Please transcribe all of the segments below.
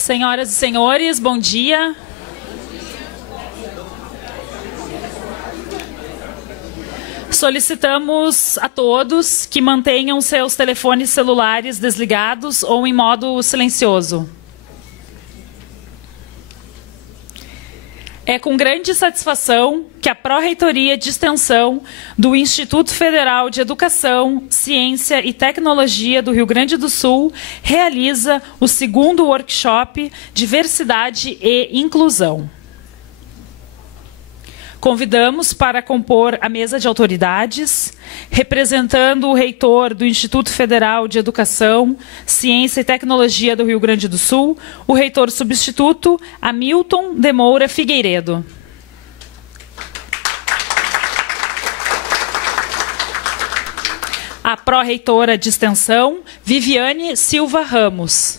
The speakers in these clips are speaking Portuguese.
Senhoras e senhores, bom dia. Solicitamos a todos que mantenham seus telefones celulares desligados ou em modo silencioso. É com grande satisfação que a Pró-Reitoria de Extensão do Instituto Federal de Educação, Ciência e Tecnologia do Rio Grande do Sul realiza o segundo workshop Diversidade e Inclusão. Convidamos para compor a mesa de autoridades, representando o reitor do Instituto Federal de Educação, Ciência e Tecnologia do Rio Grande do Sul, o reitor substituto Hamilton de Moura Figueiredo. A pró-reitora de Extensão, Viviane Silva Ramos.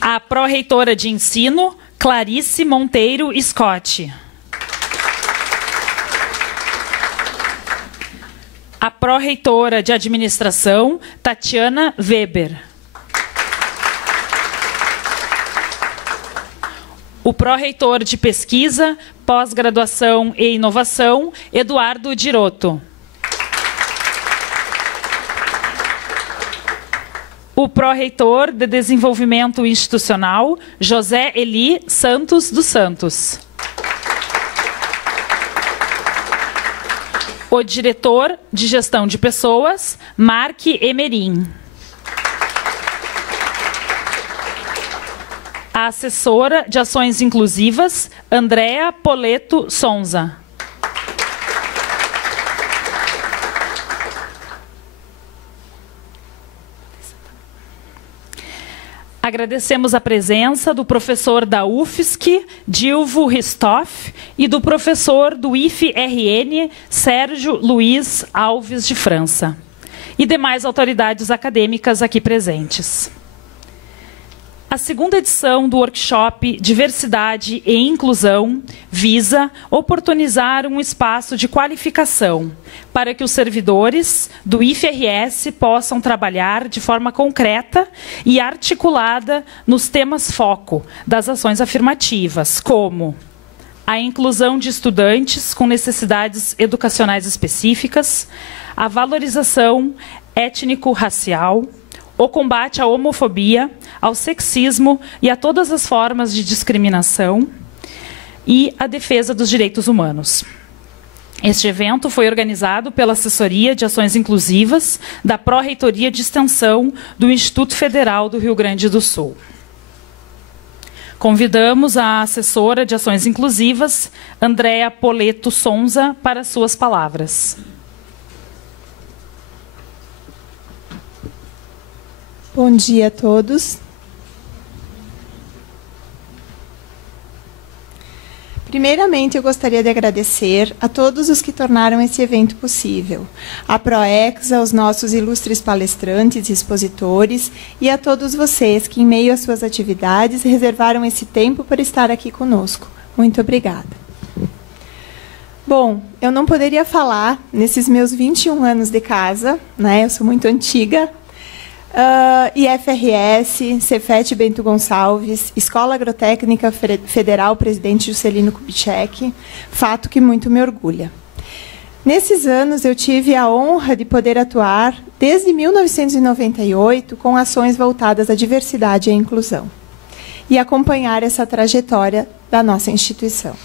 A pró-reitora de Ensino, Clarice Monteiro Scott. A pró-reitora de Administração, Tatiana Weber. O pró-reitor de Pesquisa, Pós-Graduação e Inovação, Eduardo Dirotto. O pró-reitor de Desenvolvimento Institucional, José Eli Santos dos Santos. O diretor de Gestão de Pessoas, Mark Emerim. A assessora de Ações Inclusivas, Andréa Poleto Sonza. Agradecemos a presença do professor da UFSC, Dilvo Ristoff, e do professor do IFRN, Sérgio Luiz Alves de França, e demais autoridades acadêmicas aqui presentes. A segunda edição do workshop Diversidade e Inclusão visa oportunizar um espaço de qualificação para que os servidores do IFRS possam trabalhar de forma concreta e articulada nos temas foco das ações afirmativas, como a inclusão de estudantes com necessidades educacionais específicas, a valorização étnico-racial, o combate à homofobia, ao sexismo e a todas as formas de discriminação e a defesa dos direitos humanos. Este evento foi organizado pela Assessoria de Ações Inclusivas da Pró-Reitoria de Extensão do Instituto Federal do Rio Grande do Sul. Convidamos a assessora de Ações Inclusivas, Andréa Poleto Sonza, para suas palavras. Bom dia a todos. Primeiramente, eu gostaria de agradecer a todos os que tornaram esse evento possível, à ProEx, aos nossos ilustres palestrantes e expositores, e a todos vocês que, em meio às suas atividades, reservaram esse tempo para estar aqui conosco. Muito obrigada. Bom, eu não poderia falar nesses meus 21 anos de casa, né? Eu sou muito antiga. IFRS, Cefet Bento Gonçalves, Escola Agrotécnica Federal Presidente Juscelino Kubitschek, fato que muito me orgulha. Nesses anos, eu tive a honra de poder atuar, desde 1998, com ações voltadas à diversidade e à inclusão, e acompanhar essa trajetória da nossa instituição.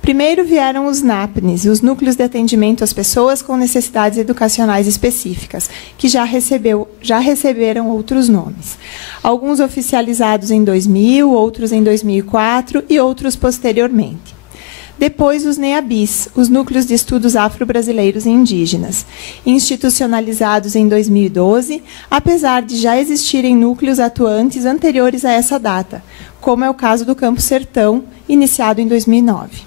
Primeiro vieram os NAPNES, os Núcleos de Atendimento às Pessoas com Necessidades Educacionais Específicas, que já receberam outros nomes. Alguns oficializados em 2000, outros em 2004 e outros posteriormente. Depois, os NEABIs, os Núcleos de Estudos Afro-Brasileiros e Indígenas, institucionalizados em 2012, apesar de já existirem núcleos atuantes anteriores a essa data, como é o caso do Campo Sertão, iniciado em 2009.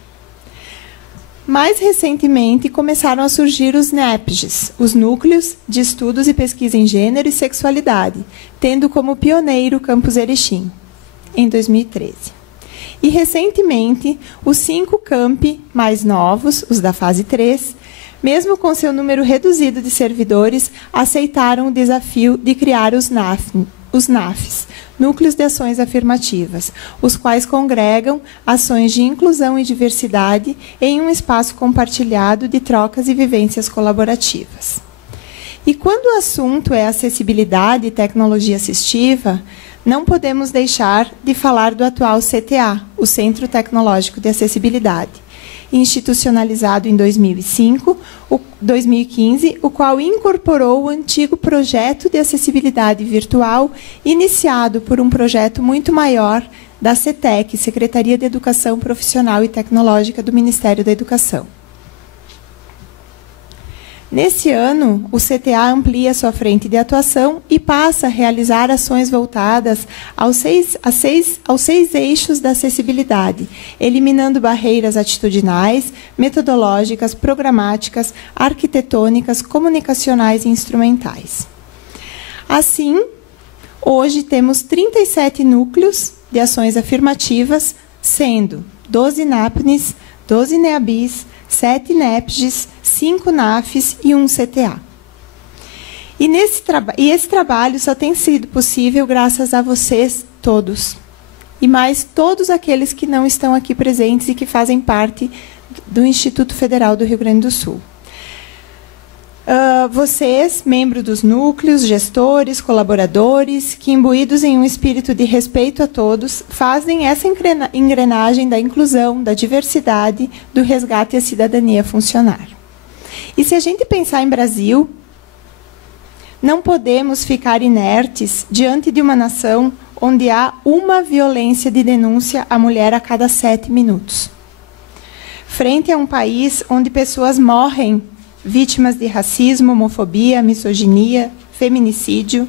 Mais recentemente, começaram a surgir os NEPGs, os Núcleos de Estudos e Pesquisa em Gênero e Sexualidade, tendo como pioneiro o Campus Erechim, em 2013. E, recentemente, os 5 campi mais novos, os da fase 3, mesmo com seu número reduzido de servidores, aceitaram o desafio de criar os NAFs, Núcleos de Ações Afirmativas, os quais congregam ações de inclusão e diversidade em um espaço compartilhado de trocas e vivências colaborativas. E quando o assunto é acessibilidade e tecnologia assistiva, não podemos deixar de falar do atual CTA, o Centro Tecnológico de Acessibilidade, institucionalizado em 2015, o qual incorporou o antigo projeto de acessibilidade virtual, iniciado por um projeto muito maior da CETEC, Secretaria de Educação Profissional e Tecnológica do Ministério da Educação. Nesse ano, o CTA amplia sua frente de atuação e passa a realizar ações voltadas aos seis eixos da acessibilidade, eliminando barreiras atitudinais, metodológicas, programáticas, arquitetônicas, comunicacionais e instrumentais. Assim, hoje temos 37 núcleos de ações afirmativas, sendo 12 NAPNs, 12 NEABIs, 7 NEPGs, 5 NAFs e 1 CTA. E esse trabalho só tem sido possível graças a vocês todos. E mais todos aqueles que não estão aqui presentes e que fazem parte do Instituto Federal do Rio Grande do Sul. Vocês, membros dos núcleos, gestores, colaboradores, que imbuídos em um espírito de respeito a todos, fazem essa engrenagem da inclusão, da diversidade, do resgate à cidadania funcionar. E se a gente pensar em Brasil, não podemos ficar inertes diante de uma nação onde há uma violência de denúncia à mulher a cada 7 minutos. Frente a um país onde pessoas morrem vítimas de racismo, homofobia, misoginia, feminicídio,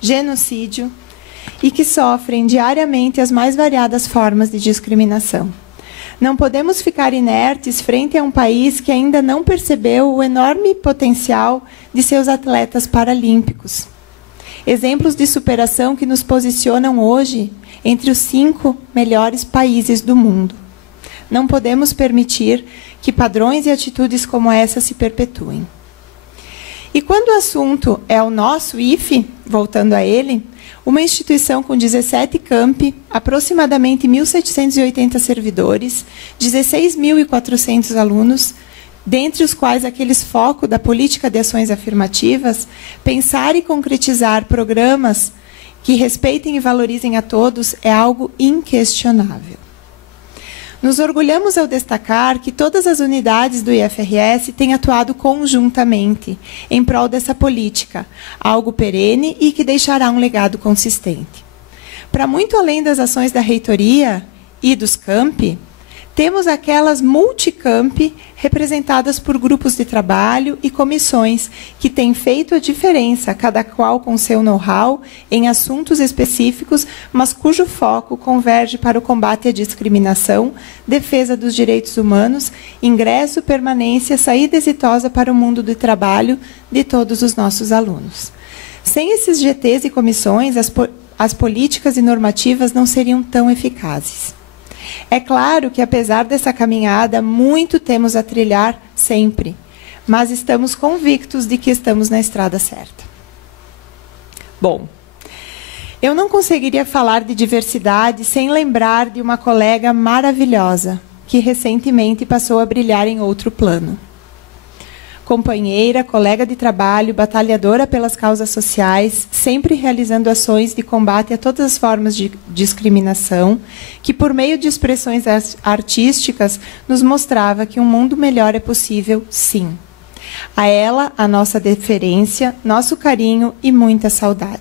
genocídio e que sofrem diariamente as mais variadas formas de discriminação. Não podemos ficar inertes frente a um país que ainda não percebeu o enorme potencial de seus atletas paralímpicos. Exemplos de superação que nos posicionam hoje entre os 5 melhores países do mundo. Não podemos permitir que padrões e atitudes como essa se perpetuem. E quando o assunto é o nosso IFE, voltando a ele, uma instituição com 17 campi, aproximadamente 1.780 servidores, 16.400 alunos, dentre os quais aqueles foco da política de ações afirmativas, pensar e concretizar programas que respeitem e valorizem a todos é algo inquestionável. Nos orgulhamos ao destacar que todas as unidades do IFRS têm atuado conjuntamente em prol dessa política, algo perene e que deixará um legado consistente. Para muito além das ações da reitoria e dos campi, temos aquelas multicampi representadas por grupos de trabalho e comissões que têm feito a diferença, cada qual com seu know-how em assuntos específicos, mas cujo foco converge para o combate à discriminação, defesa dos direitos humanos, ingresso, permanência, saída exitosa para o mundo do trabalho de todos os nossos alunos. Sem esses GTs e comissões, as políticas e normativas não seriam tão eficazes. É claro que, apesar dessa caminhada, muito temos a trilhar sempre, mas estamos convictos de que estamos na estrada certa. Bom, eu não conseguiria falar de diversidade sem lembrar de uma colega maravilhosa, que recentemente passou a brilhar em outro plano. Companheira, colega de trabalho, batalhadora pelas causas sociais, sempre realizando ações de combate a todas as formas de discriminação, que por meio de expressões artísticas nos mostrava que um mundo melhor é possível, sim. A ela, a nossa deferência, nosso carinho e muita saudade.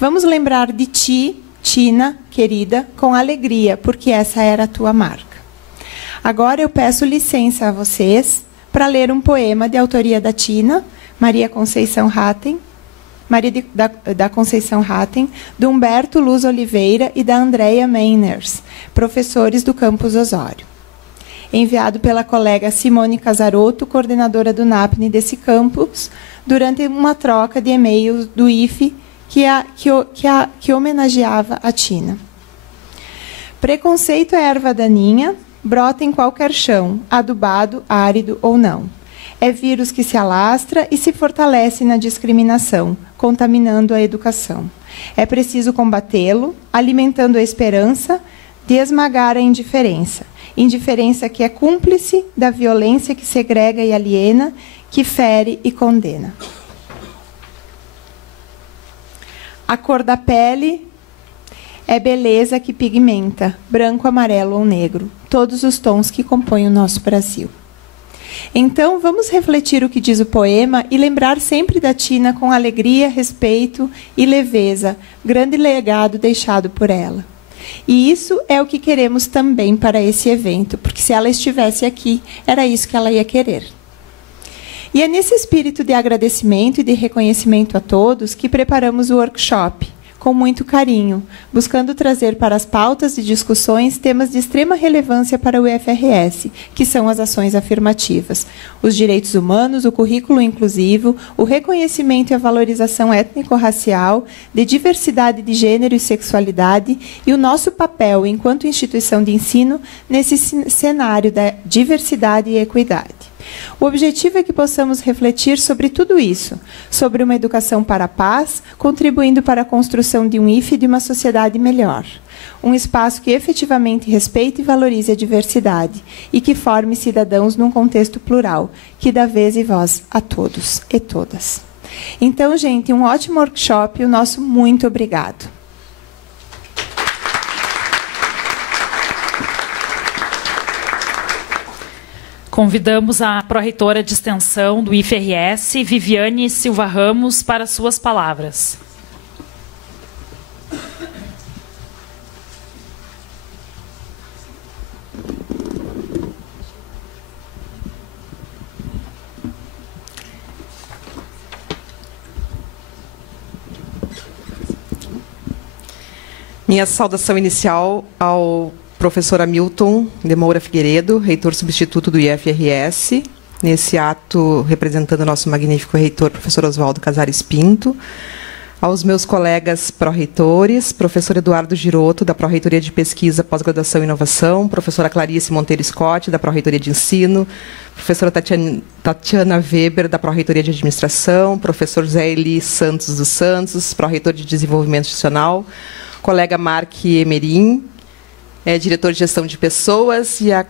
Vamos lembrar de ti, Tina, querida, com alegria, porque essa era a tua marca. Agora eu peço licença a vocês para ler um poema de autoria da Tina, Maria da Conceição Hatten, do Humberto Luz Oliveira e da Andrea Meiners, professores do Campus Osório. Enviado pela colega Simone Casarotto, coordenadora do NAPNE desse campus, durante uma troca de e-mails do IFE que homenageava a Tina. Preconceito é erva daninha, brota em qualquer chão, adubado, árido ou não. É vírus que se alastra e se fortalece na discriminação, contaminando a educação. É preciso combatê-lo, alimentando a esperança de esmagar a indiferença. Indiferença que é cúmplice da violência que segrega e aliena, que fere e condena. A cor da pele é beleza que pigmenta, branco, amarelo ou negro, todos os tons que compõem o nosso Brasil. Então, vamos refletir o que diz o poema e lembrar sempre da Tina com alegria, respeito e leveza, grande legado deixado por ela. E isso é o que queremos também para esse evento, porque se ela estivesse aqui, era isso que ela ia querer. E é nesse espírito de agradecimento e de reconhecimento a todos que preparamos o workshop, com muito carinho, buscando trazer para as pautas de discussões temas de extrema relevância para o IFRS, que são as ações afirmativas, os direitos humanos, o currículo inclusivo, o reconhecimento e a valorização étnico-racial, de diversidade de gênero e sexualidade e o nosso papel enquanto instituição de ensino nesse cenário da diversidade e equidade. O objetivo é que possamos refletir sobre tudo isso, sobre uma educação para a paz, contribuindo para a construção de um IFE e de uma sociedade melhor. Um espaço que efetivamente respeite e valorize a diversidade e que forme cidadãos num contexto plural, que dá vez e voz a todos e todas. Então, gente, um ótimo workshop e o nosso muito obrigado. Convidamos a pró-reitora de extensão do IFRS, Viviane Silva Ramos, para suas palavras. Minha saudação inicial ao professor Hamilton de Moura Figueiredo, reitor substituto do IFRS, nesse ato representando o nosso magnífico reitor, professor Oswaldo Casares Pinto, aos meus colegas pró-reitores, professor Eduardo Giroto, da Pró-Reitoria de Pesquisa, Pós-Graduação e Inovação, professora Clarice Monteiro Scott, da Pró-Reitoria de Ensino, professora Tatiana Weber, da Pró-Reitoria de Administração, professor Zé Eli Santos dos Santos, pró-reitor de Desenvolvimento Institucional, colega Mark Emerim, diretor de Gestão de Pessoas, e a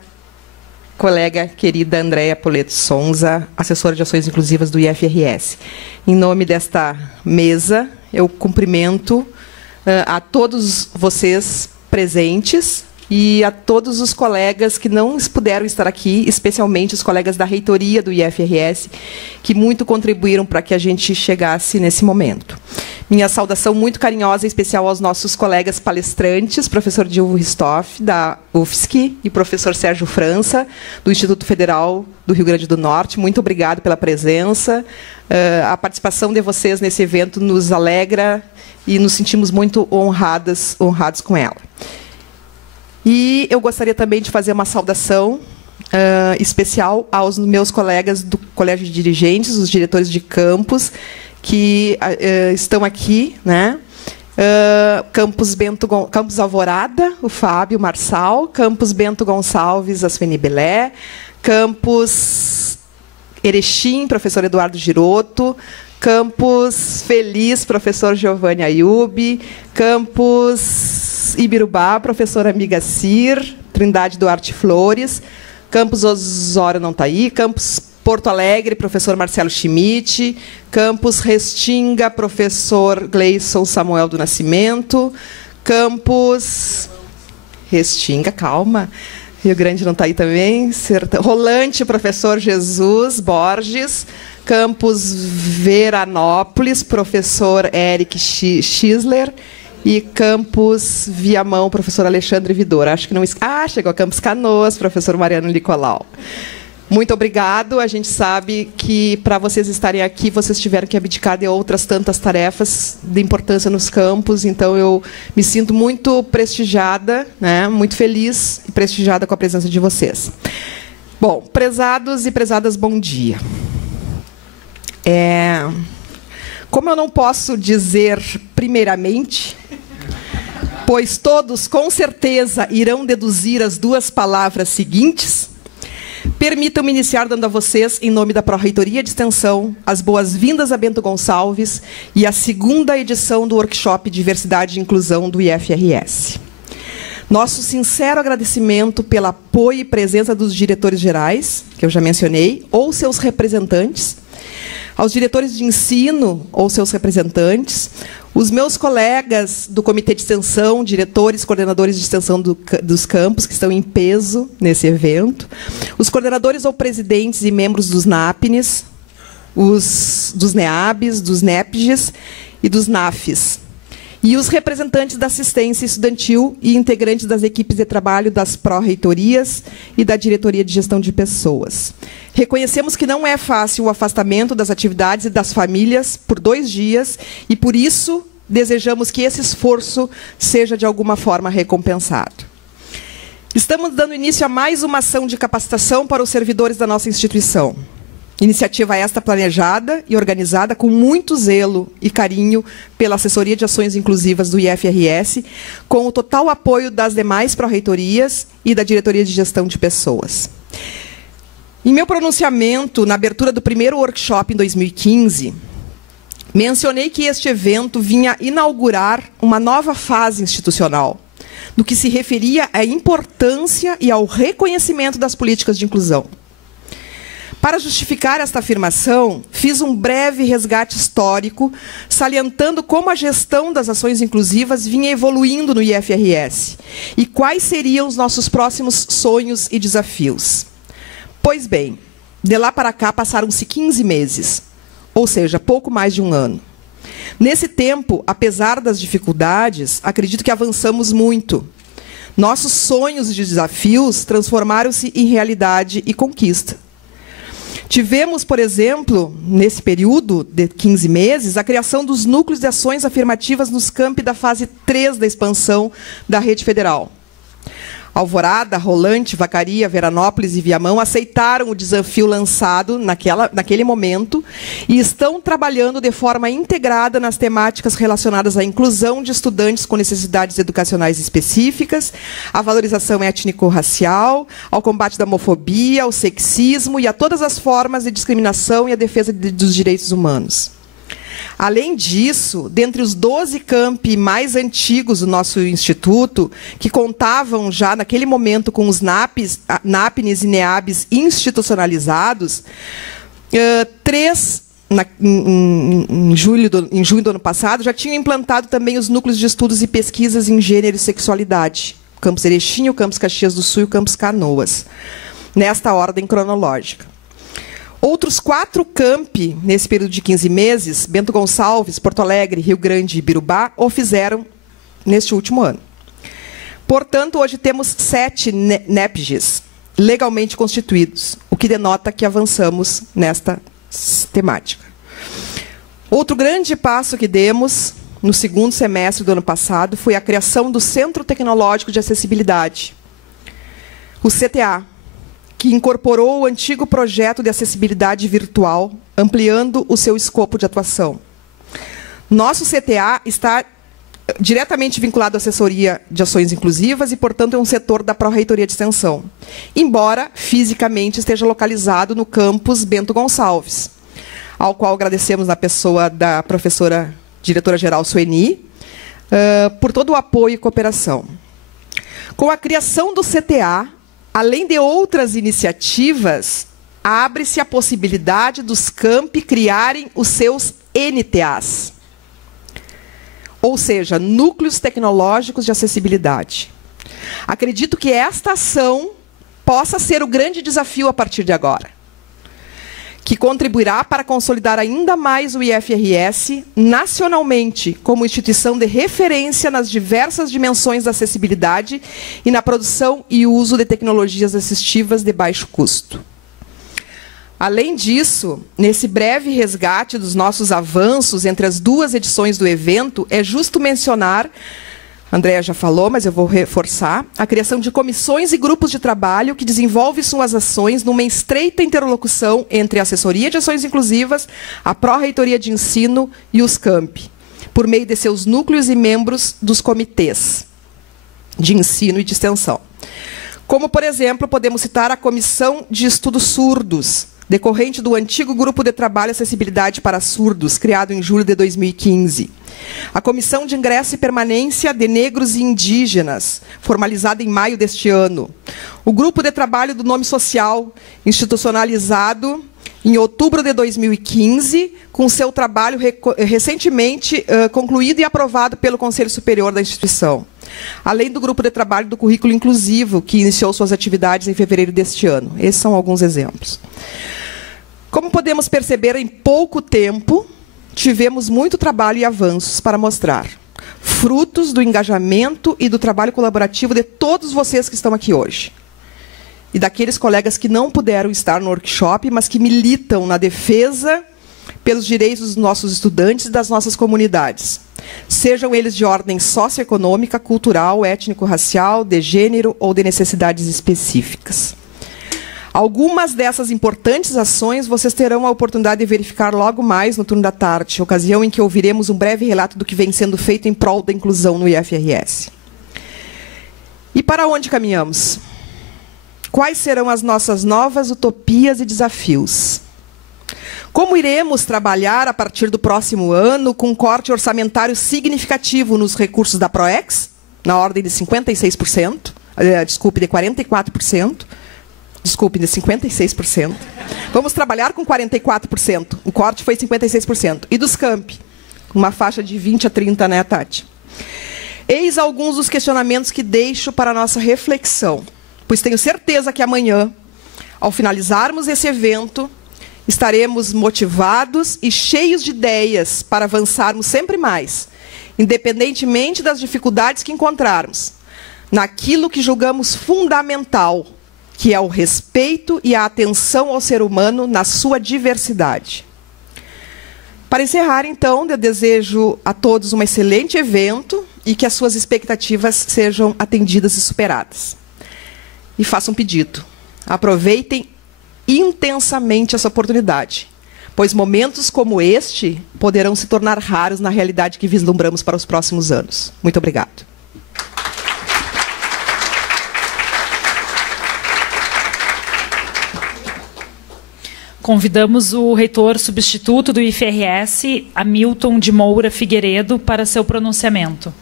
colega querida Andréa Poleto Sonza, assessora de Ações Inclusivas do IFRS. Em nome desta mesa, eu cumprimento a todos vocês presentes e a todos os colegas que não puderam estar aqui, especialmente os colegas da reitoria do IFRS, que muito contribuíram para que a gente chegasse nesse momento. Minha saudação muito carinhosa e especial aos nossos colegas palestrantes, professor Dilvo Ristoff, da UFSC, e professor Sérgio França, do Instituto Federal do Rio Grande do Norte. Muito obrigado pela presença. A participação de vocês nesse evento nos alegra e nos sentimos muito honrados com ela. E eu gostaria também de fazer uma saudação especial aos meus colegas do Colégio de Dirigentes, os diretores de campus, que estão aqui, né? Campus Alvorada, o Fábio Marçal, Campus Bento Gonçalves, a Sueni Belé, Campus Erechim, professor Eduardo Giroto, Campus Feliz, professor Giovanni Ayubi, Campus Ibirubá, professora Amiga Cir, Trindade Duarte Flores, Campus Osório não está aí, Campus Porto Alegre, professor Marcelo Schmidt, Campus Restinga, professor Gleison Samuel do Nascimento, Campus Restinga, calma, Rio Grande não está aí também, Rolante, professor Jesus Borges, Campus Veranópolis, professor Eric Schisler, e Campus Viamão, professor Alexandre Vidor. Acho que não... chegou a Campus Canoas, professor Mariano Nicolau. Muito obrigado. A gente sabe que, para vocês estarem aqui, vocês tiveram que abdicar de outras tantas tarefas de importância nos campos. Então, eu me sinto muito prestigiada, né? Muito feliz e prestigiada com a presença de vocês. Bom, prezados e prezadas, bom dia. Como eu não posso dizer primeiramente, pois todos, com certeza, irão deduzir as duas palavras seguintes, Permitam-me iniciar dando a vocês, em nome da Pró-Reitoria de Extensão, as boas-vindas a Bento Gonçalves e a segunda edição do workshop Diversidade e Inclusão do IFRS. Nosso sincero agradecimento pelo apoio e presença dos diretores gerais, que eu já mencionei, ou seus representantes, aos diretores de ensino ou seus representantes, os meus colegas do Comitê de Extensão, diretores, coordenadores de extensão dos campos, que estão em peso nesse evento, os coordenadores ou presidentes e membros dos NAPNES, dos NEABs, dos NEPGs e dos NAFs, e os representantes da assistência estudantil e integrantes das equipes de trabalho das pró-reitorias e da diretoria de gestão de pessoas. Reconhecemos que não é fácil o afastamento das atividades e das famílias por 2 dias e, por isso, desejamos que esse esforço seja, de alguma forma, recompensado. Estamos dando início a mais uma ação de capacitação para os servidores da nossa instituição. Iniciativa esta planejada e organizada com muito zelo e carinho pela Assessoria de Ações Inclusivas do IFRS, com o total apoio das demais pró-reitorias e da Diretoria de Gestão de Pessoas. Em meu pronunciamento, na abertura do primeiro workshop em 2015, mencionei que este evento vinha inaugurar uma nova fase institucional, no que se referia à importância e ao reconhecimento das políticas de inclusão. Para justificar esta afirmação, fiz um breve resgate histórico, salientando como a gestão das ações inclusivas vinha evoluindo no IFRS e quais seriam os nossos próximos sonhos e desafios. Pois bem, de lá para cá passaram-se 15 meses, ou seja, pouco mais de 1 ano. Nesse tempo, apesar das dificuldades, acredito que avançamos muito. Nossos sonhos e desafios transformaram-se em realidade e conquista. Tivemos, por exemplo, nesse período de 15 meses, a criação dos núcleos de ações afirmativas nos campi da fase 3 da expansão da rede federal. Alvorada, Rolante, Vacaria, Veranópolis e Viamão aceitaram o desafio lançado naquele momento e estão trabalhando de forma integrada nas temáticas relacionadas à inclusão de estudantes com necessidades educacionais específicas, à valorização étnico-racial, ao combate da homofobia, ao sexismo e a todas as formas de discriminação e a defesa dos direitos humanos. Além disso, dentre os 12 campi mais antigos do nosso instituto, que contavam já naquele momento com os NAPNES e NEABs institucionalizados, 3, em junho do ano passado, já tinham implantado também os núcleos de estudos e pesquisas em gênero e sexualidade, o Campus Erechim, o Campus Caxias do Sul e o Campus Canoas, nesta ordem cronológica. Outros 4 campi, nesse período de 15 meses, Bento Gonçalves, Porto Alegre, Rio Grande e Birubá, o fizeram neste último ano. Portanto, hoje temos 7 NEPGs legalmente constituídos, o que denota que avançamos nesta temática. Outro grande passo que demos no segundo semestre do ano passado foi a criação do Centro Tecnológico de Acessibilidade, o CTA, que incorporou o antigo projeto de acessibilidade virtual, ampliando o seu escopo de atuação. Nosso CTA está diretamente vinculado à assessoria de ações inclusivas e, portanto, é um setor da Pró-Reitoria de Extensão, embora fisicamente esteja localizado no campus Bento Gonçalves, ao qual agradecemos na pessoa da professora diretora-geral Sueni, por todo o apoio e cooperação. Com a criação do CTA, além de outras iniciativas, abre-se a possibilidade dos campi criarem os seus NTAs, ou seja, Núcleos Tecnológicos de Acessibilidade. Acredito que esta ação possa ser o grande desafio a partir de agora, que contribuirá para consolidar ainda mais o IFRS nacionalmente como instituição de referência nas diversas dimensões da acessibilidade e na produção e uso de tecnologias assistivas de baixo custo. Além disso, nesse breve resgate dos nossos avanços entre as 2 edições do evento, é justo mencionar, a Andréa já falou, mas eu vou reforçar, a criação de comissões e grupos de trabalho que desenvolvem suas ações numa estreita interlocução entre a Assessoria de Ações Inclusivas, a Pró-Reitoria de Ensino e os campi, por meio de seus núcleos e membros dos comitês de ensino e de extensão. Como, por exemplo, podemos citar a Comissão de Estudos Surdos, decorrente do antigo Grupo de Trabalho e Acessibilidade para Surdos, criado em julho de 2015. A Comissão de Ingresso e Permanência de Negros e Indígenas, formalizada em maio deste ano. O Grupo de Trabalho do Nome Social, institucionalizado em outubro de 2015, com seu trabalho recentemente concluído e aprovado pelo Conselho Superior da instituição. Além do Grupo de Trabalho do Currículo Inclusivo, que iniciou suas atividades em fevereiro deste ano. Esses são alguns exemplos. Como podemos perceber, em pouco tempo, tivemos muito trabalho e avanços para mostrar. Frutos do engajamento e do trabalho colaborativo de todos vocês que estão aqui hoje. E daqueles colegas que não puderam estar no workshop, mas que militam na defesa pelos direitos dos nossos estudantes e das nossas comunidades. Sejam eles de ordem socioeconômica, cultural, étnico-racial, de gênero ou de necessidades específicas. Algumas dessas importantes ações vocês terão a oportunidade de verificar logo mais no turno da tarde, ocasião em que ouviremos um breve relato do que vem sendo feito em prol da inclusão no IFRS. E para onde caminhamos? Quais serão as nossas novas utopias e desafios? Como iremos trabalhar a partir do próximo ano com um corte orçamentário significativo nos recursos da PROEX, na ordem de 56%, desculpe, de 44%, desculpe, de 56%. Vamos trabalhar com 44%, o corte foi 56%. E dos campi, uma faixa de 20 a 30, né, Tati? Eis alguns dos questionamentos que deixo para a nossa reflexão, pois tenho certeza que amanhã, ao finalizarmos esse evento, estaremos motivados e cheios de ideias para avançarmos sempre mais, independentemente das dificuldades que encontrarmos, naquilo que julgamos fundamental, que é o respeito e a atenção ao ser humano na sua diversidade. Para encerrar, então, eu desejo a todos um excelente evento e que as suas expectativas sejam atendidas e superadas. E faço um pedido. Aproveitem intensamente essa oportunidade, pois momentos como este poderão se tornar raros na realidade que vislumbramos para os próximos anos. Muito obrigado. Convidamos o reitor substituto do IFRS, Hamilton de Moura Figueiredo, para seu pronunciamento.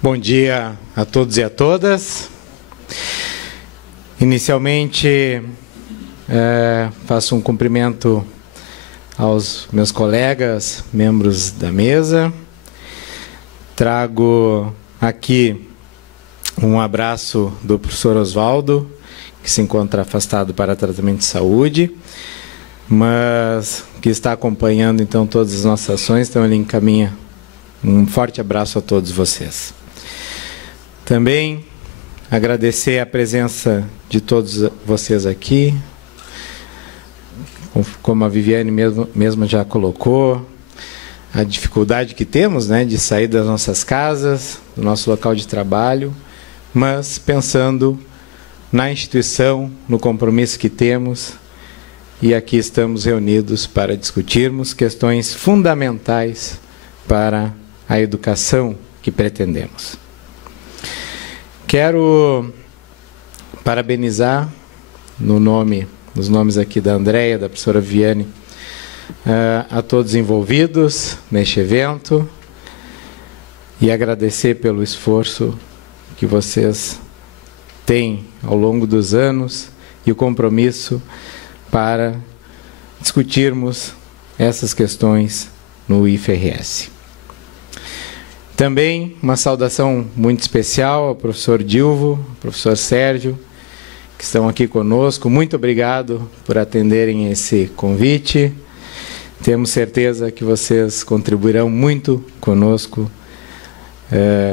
Bom dia a todos e a todas. Inicialmente, faço um cumprimento aos meus colegas, membros da mesa. Trago aqui um abraço do professor Oswaldo, que se encontra afastado para tratamento de saúde, mas que está acompanhando então todas as nossas ações, então ele encaminha um forte abraço a todos vocês. Também agradecer a presença de todos vocês aqui, como a Viviane mesmo já colocou, a dificuldade que temos, né, de sair das nossas casas, do nosso local de trabalho, mas pensando na instituição, no compromisso que temos, e aqui estamos reunidos para discutirmos questões fundamentais para a educação que pretendemos. Quero parabenizar, nos nomes aqui da Andréia, da professora Viviane, a todos envolvidos neste evento e agradecer pelo esforço que vocês têm ao longo dos anos e o compromisso para discutirmos essas questões no IFRS. Também uma saudação muito especial ao professor Dilvo, ao professor Sérgio, que estão aqui conosco. Muito obrigado por atenderem esse convite. Temos certeza que vocês contribuirão muito conosco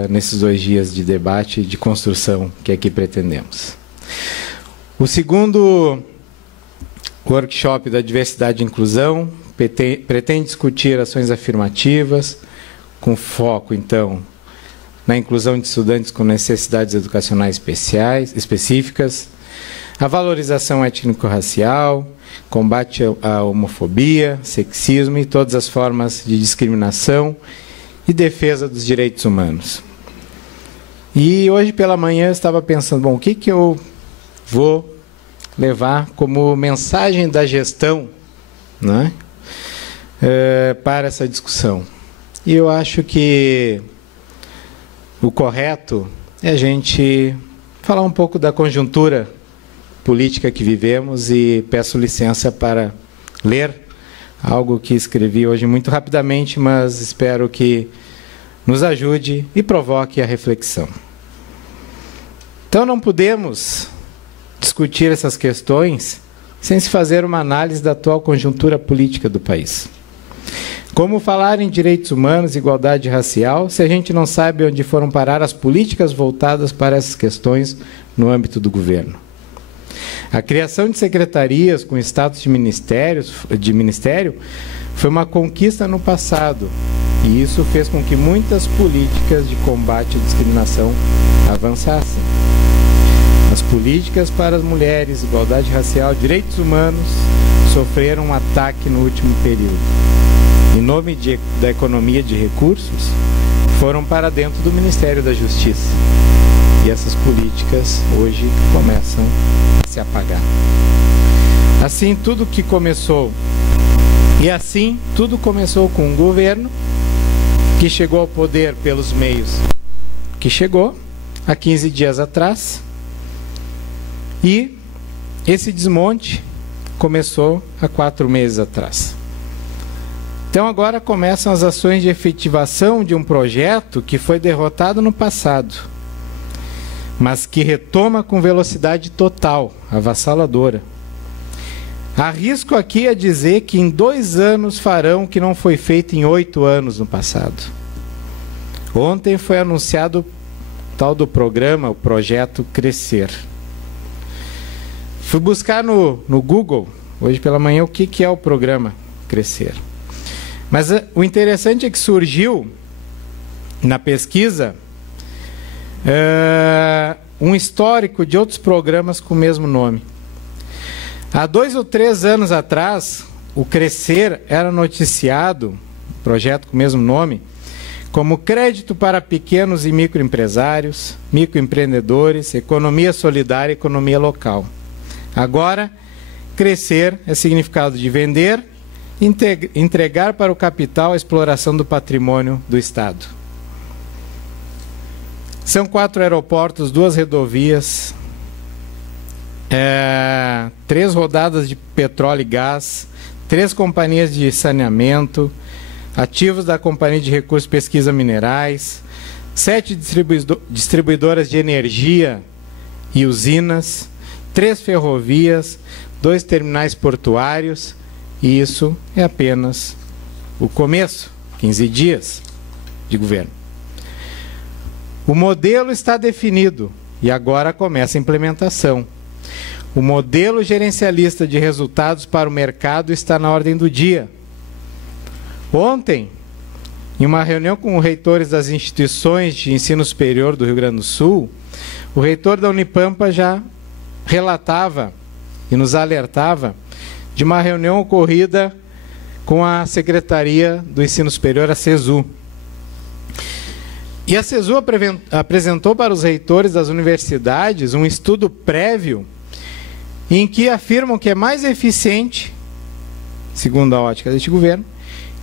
nesses 2 dias de debate e de construção que aqui pretendemos. O segundo workshop da diversidade e inclusão pretende discutir ações afirmativas, com foco, então, na inclusão de estudantes com necessidades educacionais específicas, a valorização étnico-racial, combate à homofobia, sexismo e todas as formas de discriminação e defesa dos direitos humanos. E hoje pela manhã eu estava pensando, bom, o que eu vou levar como mensagem da gestão, né, para essa discussão. E eu acho que o correto é a gente falar um pouco da conjuntura política que vivemos e peço licença para ler algo que escrevi hoje muito rapidamente, mas espero que nos ajude e provoque a reflexão. Então não podemos discutir essas questões sem se fazer uma análise da atual conjuntura política do país. Como falar em direitos humanos e igualdade racial se a gente não sabe onde foram parar as políticas voltadas para essas questões no âmbito do governo? A criação de secretarias com status de ministério foi uma conquista no passado, e isso fez com que muitas políticas de combate à discriminação avançassem. As políticas para as mulheres, igualdade racial, direitos humanos sofreram um ataque no último período. Em nome da economia de recursos, foram para dentro do Ministério da Justiça. E essas políticas hoje começam a se apagar. Assim tudo começou com um governo que chegou ao poder pelos meios que chegou há 15 dias atrás. E esse desmonte começou há 4 meses atrás. Então agora começam as ações de efetivação de um projeto que foi derrotado no passado, mas que retoma com velocidade total, avassaladora. Arrisco aqui a dizer que em 2 anos farão o que não foi feito em 8 anos no passado. Ontem foi anunciado o tal do programa, o projeto Crescer. Fui buscar no Google, hoje pela manhã, o que é o programa Crescer. Mas o interessante é que surgiu na pesquisa um histórico de outros programas com o mesmo nome. Há 2 ou 3 anos atrás, o Crescer era noticiado, projeto com o mesmo nome, como crédito para pequenos e microempresários, microempreendedores, economia solidária e economia local. Agora, crescer é significado de vender, entregar para o capital a exploração do patrimônio do Estado. São 4 aeroportos, 2 rodovias, 3 rodadas de petróleo e gás, 3 companhias de saneamento, ativos da Companhia de Recursos e Pesquisa Minerais, 7 distribuidoras de energia e usinas, 3 ferrovias, 2 terminais portuários, e isso é apenas o começo, 15 dias de governo. O modelo está definido e agora começa a implementação. O modelo gerencialista de resultados para o mercado está na ordem do dia. Ontem, em uma reunião com reitores das instituições de ensino superior do Rio Grande do Sul, o reitor da Unipampa já relatava e nos alertava de uma reunião ocorrida com a Secretaria do Ensino Superior, a CESU. E a CESU apresentou para os reitores das universidades um estudo prévio em que afirmam que é mais eficiente, segundo a ótica deste governo,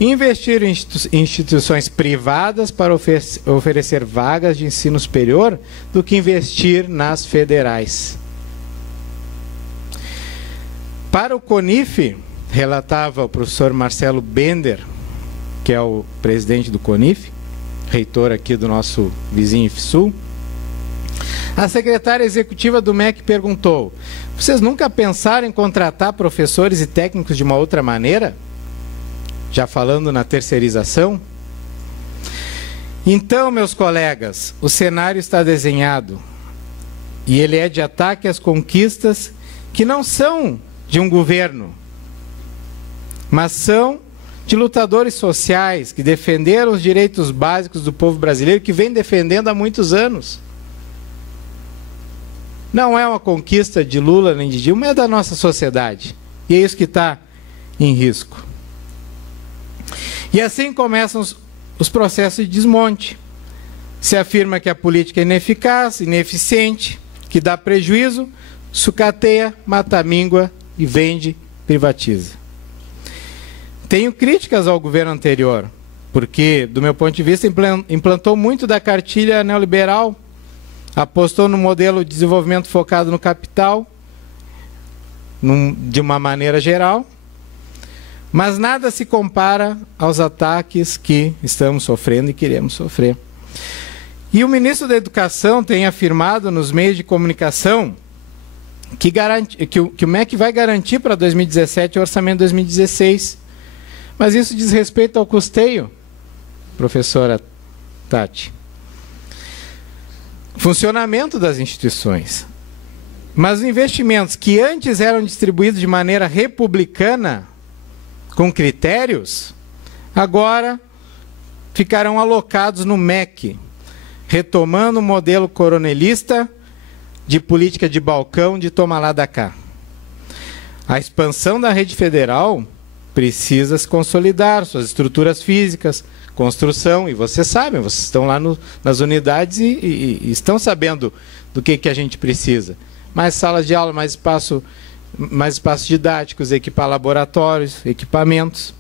investir em instituições privadas para oferecer vagas de ensino superior do que investir nas federais. Para o CONIF, relatava o professor Marcelo Bender, que é o presidente do CONIF, reitor aqui do nosso vizinho IFSU, a secretária executiva do MEC perguntou: vocês nunca pensaram em contratar professores e técnicos de uma outra maneira? Já falando na terceirização? Então, meus colegas, o cenário está desenhado e ele é de ataque às conquistas que não são de um governo, mas são de lutadores sociais que defenderam os direitos básicos do povo brasileiro, que vem defendendo há muitos anos. não é uma conquista de Lula nem de Dilma, é da nossa sociedade. E é isso que está em risco. E assim começam os processos de desmonte. Se afirma que a política é ineficaz, ineficiente, que dá prejuízo, sucateia, mata a míngua e vende, privatiza. Tenho críticas ao governo anterior, porque, do meu ponto de vista, implantou muito da cartilha neoliberal, apostou no modelo de desenvolvimento focado no capital, de uma maneira geral, mas nada se compara aos ataques que estamos sofrendo e queremos sofrer. E o ministro da Educação tem afirmado nos meios de comunicação que o MEC vai garantir para 2017 o orçamento de 2016. Mas isso diz respeito ao custeio, professora Tati. Funcionamento das instituições. Mas os investimentos que antes eram distribuídos de maneira republicana, com critérios, agora ficarão alocados no MEC, retomando o modelo coronelista de política de balcão de toma lá da cá. A expansão da rede federal precisa se consolidar, suas estruturas físicas, construção, e vocês sabem, vocês estão lá nas unidades e estão sabendo do que a gente precisa. Mais salas de aula, mais espaços didáticos, equipar laboratórios, equipamentos.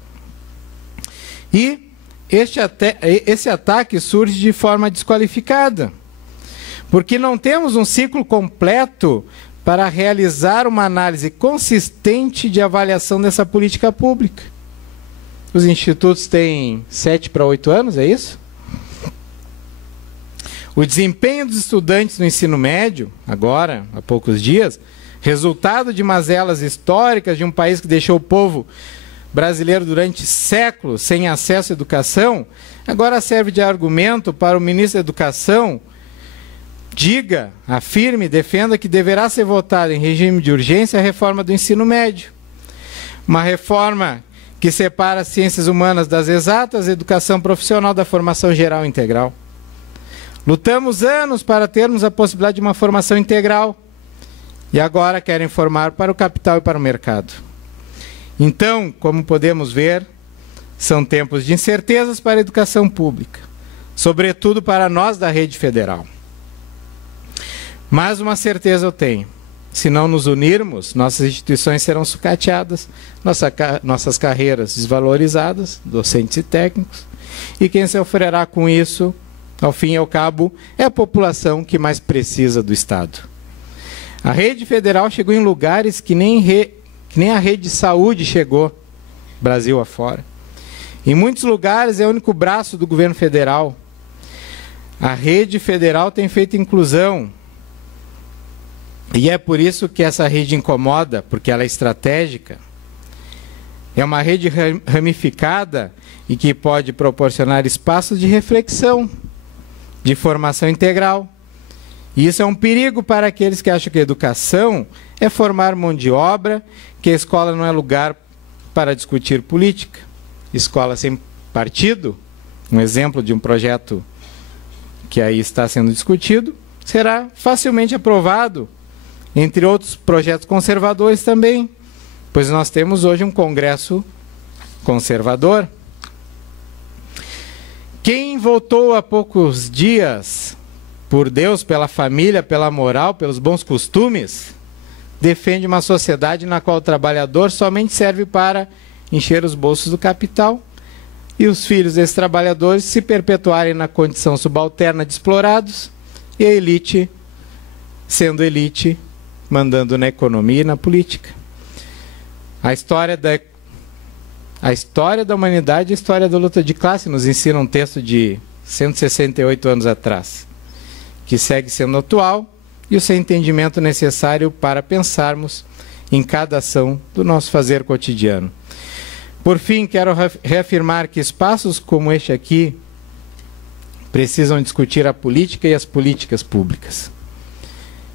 E esse ataque surge de forma desqualificada, porque não temos um ciclo completo para realizar uma análise consistente de avaliação dessa política pública. Os institutos têm 7 para 8 anos, é isso? O desempenho dos estudantes no ensino médio, agora, há poucos dias, resultado de mazelas históricas de um país que deixou o povo brasileiro durante séculos sem acesso à educação, agora serve de argumento para o ministro da Educação diga, afirme, defenda que deverá ser votada em regime de urgência a reforma do ensino médio. Uma reforma que separa as ciências humanas das exatas, a educação profissional da formação geral integral. Lutamos anos para termos a possibilidade de uma formação integral e agora querem formar para o capital e para o mercado. Então, como podemos ver, são tempos de incertezas para a educação pública, sobretudo para nós da rede federal. Mas uma certeza eu tenho: se não nos unirmos, nossas instituições serão sucateadas, nossas carreiras desvalorizadas, docentes e técnicos, e quem sofrerá com isso, ao fim e ao cabo, é a população que mais precisa do Estado. A rede federal chegou em lugares que nem a rede de saúde chegou, Brasil afora. Em muitos lugares é o único braço do governo federal. A rede federal tem feito inclusão. E é por isso que essa rede incomoda, porque ela é estratégica. É uma rede ramificada e que pode proporcionar espaços de reflexão, de formação integral. E isso é um perigo para aqueles que acham que a educação é formar mão de obra, que a escola não é lugar para discutir política. Escola sem partido, um exemplo de um projeto que aí está sendo discutido, será facilmente aprovado, entre outros projetos conservadores também, pois nós temos hoje um Congresso conservador. Quem votou há poucos dias por Deus, pela família, pela moral, pelos bons costumes, defende uma sociedade na qual o trabalhador somente serve para encher os bolsos do capital e os filhos desses trabalhadores se perpetuarem na condição subalterna de explorados e a elite, sendo elite, mandando na economia e na política. A história da humanidade e a história da luta de classe nos ensina um texto de 168 anos atrás, que segue sendo atual e o seu entendimento necessário para pensarmos em cada ação do nosso fazer cotidiano. Por fim, quero reafirmar que espaços como este aqui precisam discutir a política e as políticas públicas.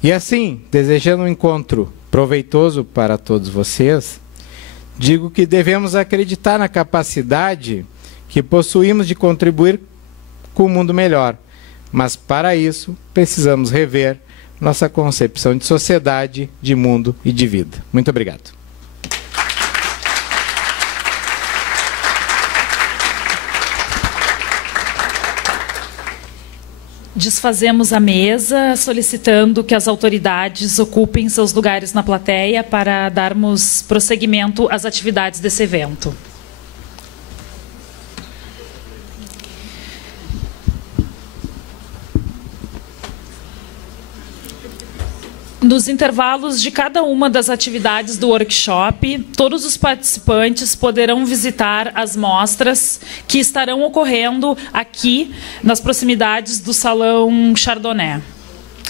E assim, desejando um encontro proveitoso para todos vocês, digo que devemos acreditar na capacidade que possuímos de contribuir com um mundo melhor. Mas para isso, precisamos rever nossa concepção de sociedade, de mundo e de vida. Muito obrigado. Desfazemos a mesa, solicitando que as autoridades ocupem seus lugares na plateia para darmos prosseguimento às atividades desse evento. Nos intervalos de cada uma das atividades do workshop, todos os participantes poderão visitar as mostras que estarão ocorrendo aqui nas proximidades do Salão Chardonnay.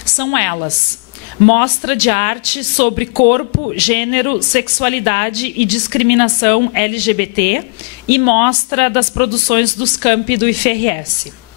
São elas: mostra de arte sobre corpo, gênero, sexualidade e discriminação LGBT e mostra das produções dos campi do IFRS.